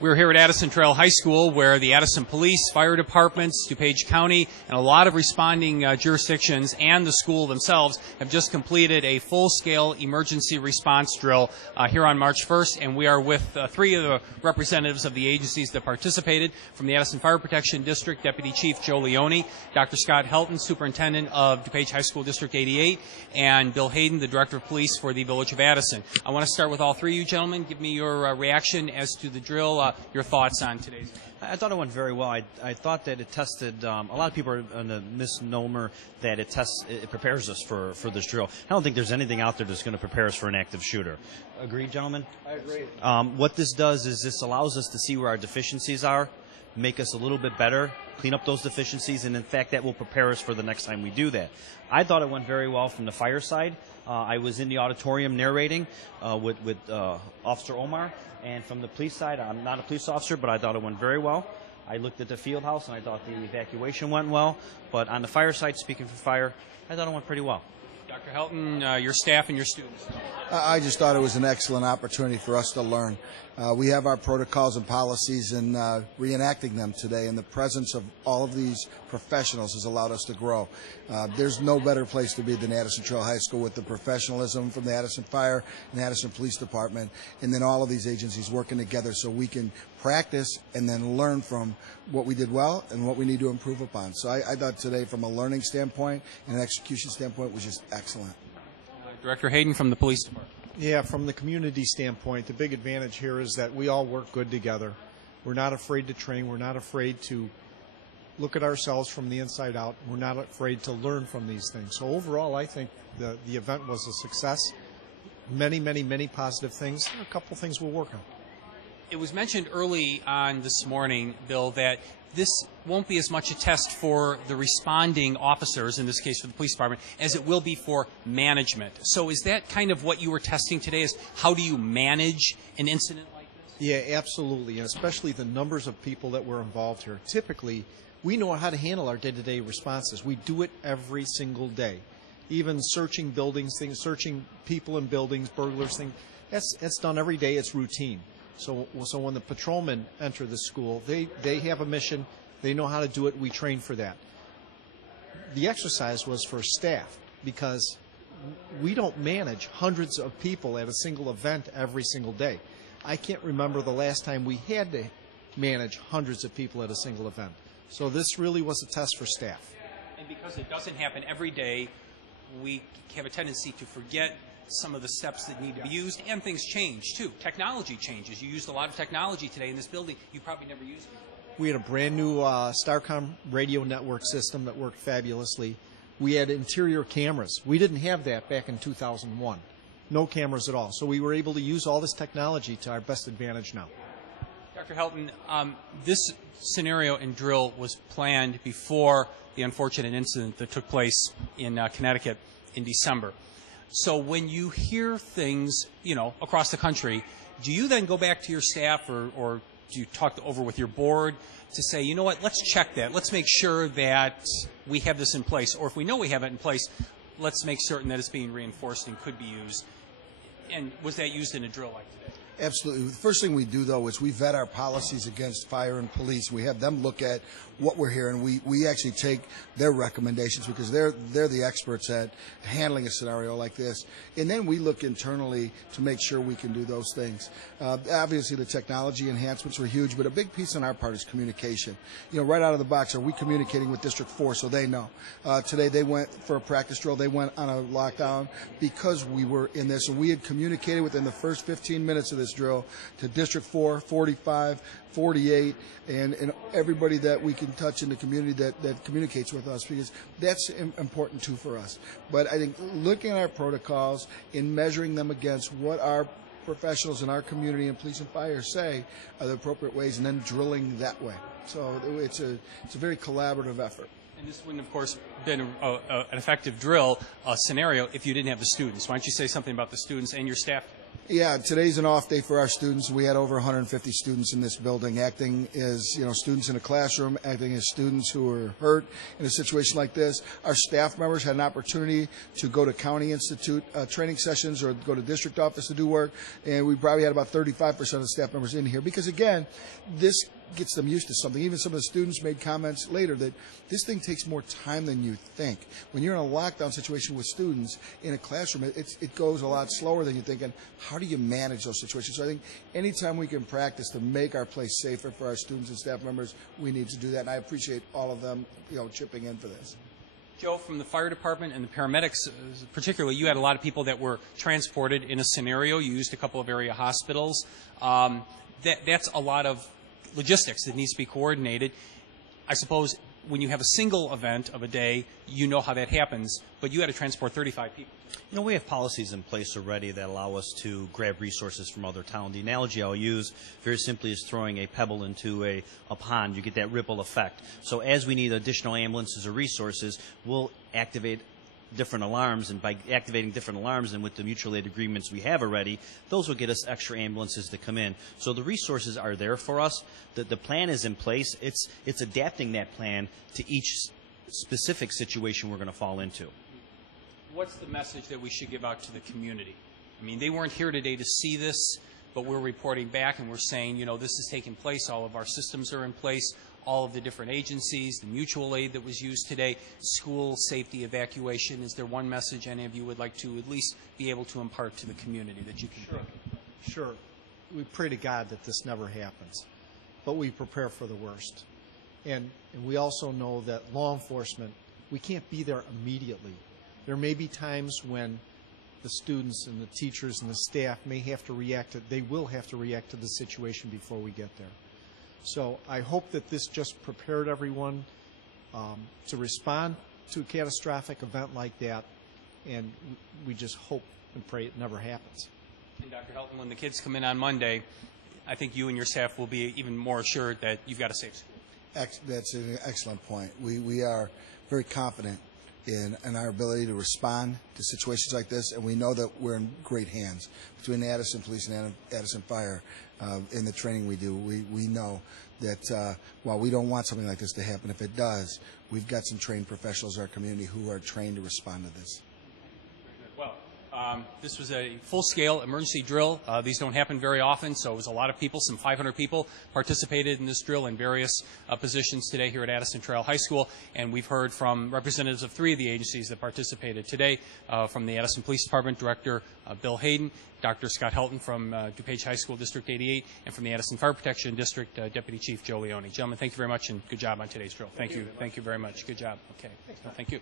We're here at Addison Trail High School, where the Addison Police, fire departments, DuPage County, and a lot of responding jurisdictions and the school themselves have just completed a full-scale emergency response drill here on March 1st, and we are with three of the representatives of the agencies that participated. From the Addison Fire Protection District, Deputy Chief Joe Leone, Dr. Scott Helton, Superintendent of DuPage High School District 88, and Bill Hayden, the Director of Police for the Village of Addison. I want to start with all three of you gentlemen. Give me your reaction as to the drill, your thoughts on today's. I thought it went very well. I thought that it tested, a lot of people are on a misnomer that it prepares us for this drill. I don't think there's anything out there that's going to prepare us for an active shooter. Agreed, gentlemen? I agree. What this does is this allows us to see where our deficiencies are, make us a little bit better, clean up those deficiencies, and in fact that will prepare us for the next time we do that. I thought it went very well from the fire side. I was in the auditorium narrating with Officer Omar. And from the police side, I'm not a police officer, but I thought it went very well. I looked at the field house, and I thought the evacuation went well. But on the fire side, speaking for fire, I thought it went pretty well. Dr. Helton, your staff and your students. I just thought it was an excellent opportunity for us to learn. We have our protocols and policies, and reenacting them today in the presence of all of these professionals has allowed us to grow. There's no better place to be than Addison Trail High School with the professionalism from the Addison Fire and the Addison Police Department, and then all of these agencies working together so we can practice and then learn from what we did well and what we need to improve upon. So I thought today, from a learning standpoint and an execution standpoint, was just excellent. Director Hayden from the Police Department. Yeah, from the community standpoint, the big advantage here is that we all work good together. We're not afraid to train. We're not afraid to look at ourselves from the inside out. We're not afraid to learn from these things. So overall, I think the event was a success. Many, many, many positive things. A couple things we'll work on. It was mentioned early on this morning, Bill, that this won't be as much a test for the responding officers, in this case for the police department, as it will be for management. So is that kind of what you were testing today, is how do you manage an incident like this? Yeah, absolutely, and especially the numbers of people that were involved here. Typically, we know how to handle our day-to-day responses. We do it every single day. Even searching buildings, searching people in buildings, burglars, things, that's done every day. It's routine. So when the patrolmen enter the school, they have a mission. They know how to do it. We train for that. The exercise was for staff because we don't manage hundreds of people at a single event every single day. I can't remember the last time we had to manage hundreds of people at a single event. So this really was a test for staff. And because it doesn't happen every day, we have a tendency to forget some of the steps that need to be used, and things change too. Technology changes. You used a lot of technology today in this building you probably never used before. We had a brand new Starcom radio network system that worked fabulously. We had interior cameras. We didn't have that back in 2001. No cameras at all. So we were able to use all this technology to our best advantage now. Dr. Helton, this scenario and drill was planned before the unfortunate incident that took place in Connecticut in December. So when you hear things, across the country, do you then go back to your staff or do you talk over with your board to say, you know what, let's check that. Let's make sure that we have this in place. Or if we know we have it in place, let's make certain that it's being reinforced and could be used. And was that used in a drill like today? Absolutely. The first thing we do, though, is we vet our policies against fire and police. We have them look at what we're hearing. We actually take their recommendations because they're the experts at handling a scenario like this. And then we look internally to make sure we can do those things. Obviously, the technology enhancements were huge, but a big piece on our part is communication. Right out of the box, are we communicating with District 4 so they know? Today they went for a practice drill. They went on a lockdown because we were in this. And we had communicated within the first 15 minutes of this drill to District 4, 45, 48, and everybody that we can touch in the community that communicates with us, because that's important too for us. But I think looking at our protocols and measuring them against what our professionals in our community and police and fire say are the appropriate ways, and then drilling that way. So it's a very collaborative effort. And this wouldn't, of course, been an effective drill scenario if you didn't have the students. Why don't you say something about the students and your staff? Yeah, today's an off day for our students. We had over 150 students in this building acting as, students in a classroom, acting as students who were hurt in a situation like this. Our staff members had an opportunity to go to County Institute training sessions or go to district office to do work, and we probably had about 35% of the staff members in here because, again, this gets them used to something. Even some of the students made comments later that this thing takes more time than you think. When you're in a lockdown situation with students in a classroom, it goes a lot slower than you think. And how do you manage those situations? So I think anytime we can practice to make our place safer for our students and staff members, we need to do that. And I appreciate all of them, chipping in for this. Joe, from the fire department and the paramedics, particularly, you had a lot of people that were transported in a scenario. You used a couple of area hospitals. That's a lot of logistics that needs to be coordinated. I suppose when you have a single event of a day, you know how that happens, but you had to transport 35 people. We have policies in place already that allow us to grab resources from other towns. The analogy I'll use very simply is throwing a pebble into a pond. You get that ripple effect. So as we need additional ambulances or resources, we'll activate different alarms, and by activating different alarms and with the mutual aid agreements we have already, those will get us extra ambulances to come in. So the resources are there for us. The plan is in place. It's adapting that plan to each specific situation we're going to fall into. What's the message that we should give out to the community? I mean, they weren't here today to see this, but we're reporting back and we're saying, this is taking place. All of our systems are in place. All of the different agencies, the mutual aid that was used today, school safety evacuation. Is there one message any of you would like to at least be able to impart to the community that you can pick? Sure. We pray to God that this never happens, but we prepare for the worst. And we also know that law enforcement, we can't be there immediately. There may be times when the students and the teachers and the staff may have to react they will have to react to the situation before we get there. So I hope that this just prepared everyone to respond to a catastrophic event like that, and we just hope and pray it never happens. And Dr. Helton, when the kids come in on Monday, I think you and your staff will be even more assured that you've got a safe school. That's an excellent point. We are very confident in our ability to respond to situations like this, and we know that we're in great hands between the Addison Police and Addison Fire. In the training we do, we know that while we don't want something like this to happen, if it does, we've got some trained professionals in our community who are trained to respond to this. Well, this was a full-scale emergency drill. These don't happen very often, so it was a lot of people. Some 500 people participated in this drill in various positions today here at Addison Trail High School, and we've heard from representatives of 3 of the agencies that participated today, from the Addison Police Department Director Bill Hayden, Dr. Scott Helton from DuPage High School District 88, and from the Addison Fire Protection District Deputy Chief Joe Leone. Gentlemen, thank you very much, and good job on today's drill. Thank you. Thank you very much. Good job. Okay. Thank you.